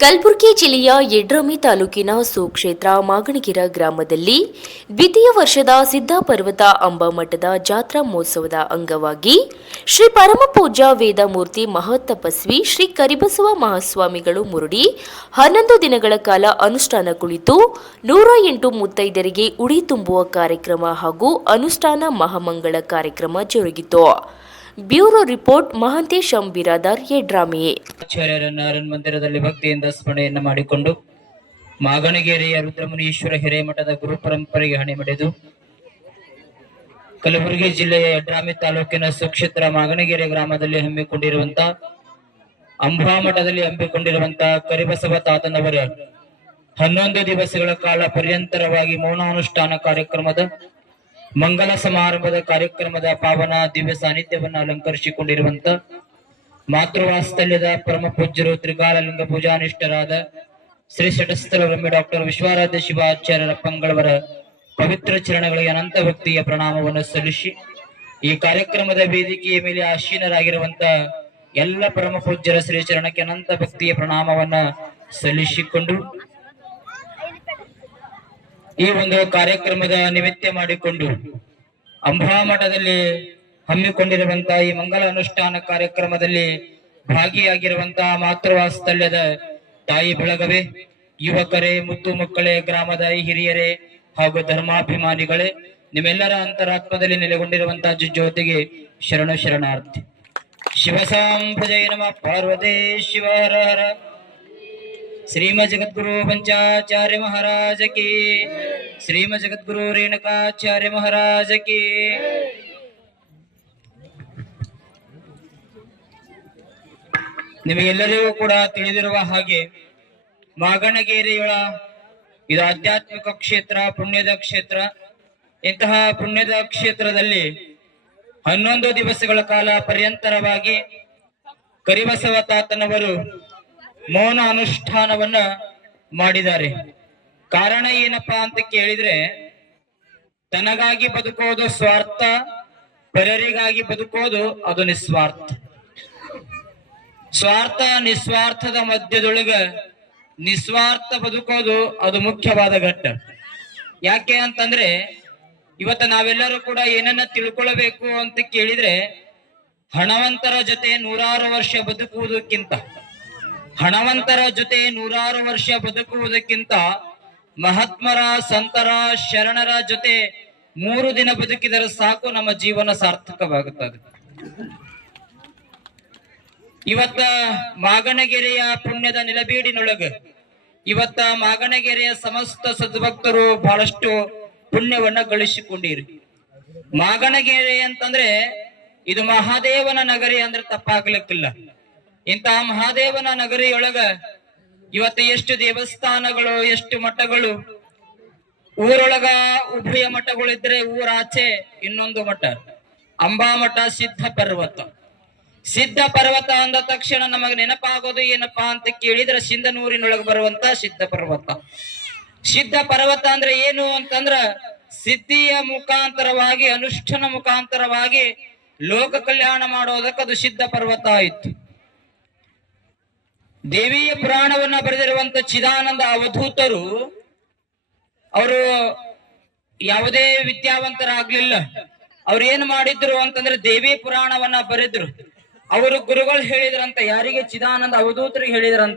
ಕಲಬುರಗಿ ಜಿಲ್ಲೆಯ ಯಡ್ರಾಮಿ ತಾಲೂಕಿನ ಸುಕ್ಷೇತ್ರ ಮಾಗಣಗೆರೆ ಗ್ರಾಮದಲ್ಲಿ ದ್ವಿತೀಯ ವರ್ಷದ ಸಿದ್ಧಪರ್ವತ ಅಂಬಾಮಠದ ಜಾತ್ರಾ ಮಹೋತ್ಸವದ ಅಂಗವಾಗಿ ಶ್ರೀ ಪರಮಪೂಜ್ಯ ವೇದಮೂರ್ತಿ ಮಹಾತಪಸ್ವಿ ಶ್ರೀ ಕರಿಬಸವ ಮಹಾಸ್ವಾಮಿಗಳು ಮುರುಡಿ 11 ದಿನಗಳ ಕಾಲ ಅನುಷ್ಠಾನ ಕುಳಿತು 108 ಮುತ್ತೈದರಿಗೆ ಉಡಿ ತುಂಬುವ ಕಾರ್ಯಕ್ರಮ ಹಾಗೂ ಅನುಷ್ಠಾನ ಮಹಾಮಂಗಳ ಕಾರ್ಯಕ್ರಮ ಜರುಗಿತು. Bureau report Mahantesh Biradar Yadrami. ಆಚಾರ್ಯರನ್ನ ಮಂದಿರದಲ್ಲಿ ಭಕ್ತಿಯಿಂದ ಸ್ಮರಣೆಯನ್ನು ಮಾಡಿಕೊಂಡು ಮಾಗಣಗೆರೆಯ ರುದ್ರಮುನೀಶ್ವರ ಹಿರೇಮಠದ ಗುರು ಪರಂಪರೆಗೆ ಹಣೆ ಮಡೆದು ಕಲಬುರಗಿ ಜಿಲ್ಲೆಯ ಯಡ್ರಾಮಿ ತಾಲೂಕಿನ ಸುಕ್ಷೇತ್ರ ಮಾಗಣಗೆರೆ ಗ್ರಾಮದಲ್ಲಿ ಹಮ್ಮಿಕೊಂಡಿರುವಂತಹ ಅಂಬಾಮಠದಲ್ಲಿ ಹಮ್ಮಿಕೊಂಡಿರುವಂತಹ ಕರಿಬಸವ ತಾತನವರ 11 ದಿವಸಗಳ ಕಾಲ ಪರ್ಯಂತರವಾಗಿ ಮೌನಾನುಷ್ಠಾನ ಕಾರ್ಯಕ್ರಮದ ಮಂಗಲ ಸಮಾರಂಭದ ಕಾರ್ಯಕ್ರಮದ ಪಾವನ ದಿವ್ಯ ಸಾನ್ನಿಧ್ಯವನ್ನು ಅಲಂಕರಿಸಿಕೊಂಡಿರುವಂತ ಮಾತೃವಾತ್ಸಲ್ಯದ ಪರಮ ಪೂಜ್ಯರು ತ್ರಿಕಾಲಲಿಂಗ ಪೂಜಾನಿಷ್ಠರಾದ ಶ್ರೀ ಶಟಸ್ಥಲ ಬ್ರಹ್ಮ ಡಾಕ್ಟರ್ ವಿಶ್ವಾರಾಧ್ಯ ಶಿವಾಚಾರ್ಯರ ಪಂಗಳವರ ಪವಿತ್ರ ಚರಣಗಳಿಗೆ ಅನಂತ ಭಕ್ತಿಯ ಪ್ರಣಾಮವನ್ನು ಸಲ್ಲಿಸಿ ಈ ಕಾರ್ಯಕ್ರಮದ ವೇದಿಕೆಯ ಮೇಲೆ ಆಸೀನರಾಗಿರುವಂತ ಎಲ್ಲ ಪರಮ ಪೂಜ್ಯರ ಶ್ರೀ ಚರಣಕ್ಕೆ ಅನಂತ ಭಕ್ತಿಯ ಪ್ರಣಾಮವನ್ನ ಸಲ್ಲಿಸಿಕೊಂಡು ಈ ಒಂದು ಕಾರ್ಯಕ್ರಮದ ನಿಮಿತ್ತ ಮಾಡಿಕೊಂಡು ಅಂಬಾಮಠದಲ್ಲಿ ಹಮ್ಮಿಕೊಂಡಿರುವಂತಹ ಈ ಮಂಗಲ ಅನುಷ್ಠಾನ ಕಾರ್ಯಕ್ರಮದಲ್ಲಿ ಭಾಗಿಯಾಗಿರುವಂತಹ ಮಾತೃವಾತ್ಸಲ್ಯದ ತಾಯಿ ಬಳಗವೇ, ಯುವಕರೇ, ಮುದ್ದು ಮಕ್ಕಳೇ, ಗ್ರಾಮದ ಹಿರಿಯರೇ ಹಾಗೂ ಧರ್ಮಾಭಿಮಾನಿಗಳೇ, ನಿಮ್ಮೆಲ್ಲರ ಅಂತರಾತ್ಮದಲ್ಲಿ ನೆಲೆಗೊಂಡಿರುವಂತಹ ಜ್ಯೋತಿಗೆ ಶರಣಾರ್ಥಿ. ಶಿವಸಾಂಭಜಯ ನಮಃ. ಪಾರ್ವತಿ ಶಿವ ಹರ ಹರ. ಶ್ರೀಮದ್ ಜಗದ್ಗುರು ಪಂಚಾಚಾರ್ಯ ಮಹಾರಾಜ ಕಿ, ಶ್ರೀಮದ್ ಜಗದ್ಗುರು ರೇಣುಕಾಚಾರ್ಯ ಮಹಾರಾಜ ಕಿ. ನಿಮಗೆಲ್ಲರಿಗೂ ಕೂಡ ತಿಳಿದಿರುವ ಹಾಗೆ ಮಾಗಣಗೆರೆಯ ಇದು ಆಧ್ಯಾತ್ಮಿಕ ಕ್ಷೇತ್ರ, ಪುಣ್ಯದ ಕ್ಷೇತ್ರ. ಇಂತಹ ಪುಣ್ಯದ ಕ್ಷೇತ್ರದಲ್ಲಿ 11 ದಿವಸಗಳ ಕಾಲ ಪರ್ಯಂತರವಾಗಿ ಕರಿಬಸವ ತಾತನವರು ಮೌನ ಅನುಷ್ಠಾನವನ್ನ ಮಾಡಿದ್ದಾರೆ. ಕಾರಣ ಏನಪ್ಪಾ ಅಂತ ಕೇಳಿದ್ರೆ, ತನಗಾಗಿ ಬದುಕೋದು ಸ್ವಾರ್ಥ, ಪರರಿಗಾಗಿ ಬದುಕೋದು ಅದು ನಿಸ್ವಾರ್ಥ. ಸ್ವಾರ್ಥ ನಿಸ್ವಾರ್ಥದ ಮಧ್ಯದೊಳಗ ನಿಸ್ವಾರ್ಥ ಬದುಕೋದು ಅದು ಮುಖ್ಯವಾದ ಘಟ್ಟ. ಯಾಕೆ ಅಂತಂದ್ರೆ, ಇವತ್ತು ನಾವೆಲ್ಲರೂ ಕೂಡ ಏನನ್ನ ತಿಳ್ಕೊಳ್ಬೇಕು ಅಂತ ಕೇಳಿದ್ರೆ, ಹಣವಂತರ ಜೊತೆ 100 ವರ್ಷ ಬದುಕುವುದಕ್ಕಿಂತ, ಹಣವಂತರ ಜೊತೆ 100 ವರ್ಷ ಬದುಕುವುದಕ್ಕಿಂತ ಮಹಾತ್ಮರ, ಸಂತರ, ಶರಣರ ಜೊತೆ 3 ದಿನ ಬದುಕಿದರೆ ಸಾಕು, ನಮ್ಮ ಜೀವನ ಸಾರ್ಥಕವಾಗುತ್ತದೆ. ಇವತ್ತ ಮಾಗಣಗೆರೆಯ ಪುಣ್ಯದ ನೆಲಬೀಡಿನೊಳಗ ಇವತ್ತ ಮಾಗಣಗೆರೆಯ ಸಮಸ್ತ ಸದ್ಭಕ್ತರು ಬಹಳಷ್ಟು ಪುಣ್ಯವನ್ನ ಗಳಿಸಿಕೊಂಡಿರಿ. ಮಾಗಣಗೆರೆ ಅಂತಂದ್ರೆ ಇದು ಮಹಾದೇವನ ನಗರಿ ಅಂದ್ರೆ ತಪ್ಪಾಗ್ಲಿಕ್ಕಿಲ್ಲ. ಇಂತಹ ಮಹಾದೇವನ ನಗರಿಯೊಳಗ ಇವತ್ತು ಎಷ್ಟು ದೇವಸ್ಥಾನಗಳು, ಎಷ್ಟು ಮಠಗಳು. ಊರೊಳಗ ಉಭಯ ಮಠಗಳಿದ್ರೆ ಊರಾಚೆ ಇನ್ನೊಂದು ಮಠ, ಅಂಬಾಮಠ. ಸಿದ್ಧ ಪರ್ವತ ಅಂದ ತಕ್ಷಣ ನಮಗ ನೆನಪಾಗೋದು ಏನಪ್ಪಾ ಅಂತ ಕೇಳಿದ್ರೆ, ಸಿಂಧನೂರಿನೊಳಗೆ ಬರುವಂತ ಸಿದ್ಧ ಪರ್ವತ. ಸಿದ್ಧ ಪರ್ವತ ಅಂದ್ರೆ ಏನು ಅಂತಂದ್ರ, ಸಿದ್ಧಿಯ ಮುಖಾಂತರವಾಗಿ, ಅನುಷ್ಠಾನ ಮುಖಾಂತರವಾಗಿ ಲೋಕ ಕಲ್ಯಾಣ ಮಾಡೋದಕ್ಕೆ ಅದು ಸಿದ್ಧ ಪರ್ವತ ಆಯಿತು. ದೇವಿಯ ಪುರಾಣವನ್ನ ಬರೆದಿರುವಂತ ಚಿದಾನಂದ ಅವಧೂತರು, ಅವರು ಯಾವುದೇ ವಿದ್ಯಾವಂತರಾಗ್ಲಿಲ್ಲ. ಅವ್ರು ಏನ್ ಮಾಡಿದ್ರು ಅಂತಂದ್ರೆ ದೇವಿ ಪುರಾಣವನ್ನ ಬರೆದ್ರು. ಅವರು ಗುರುಗಳು ಹೇಳಿದ್ರಂತ. ಯಾರಿಗೆ? ಚಿದಾನಂದ ಅವಧೂತರಿಗೆ ಹೇಳಿದ್ರಂತ.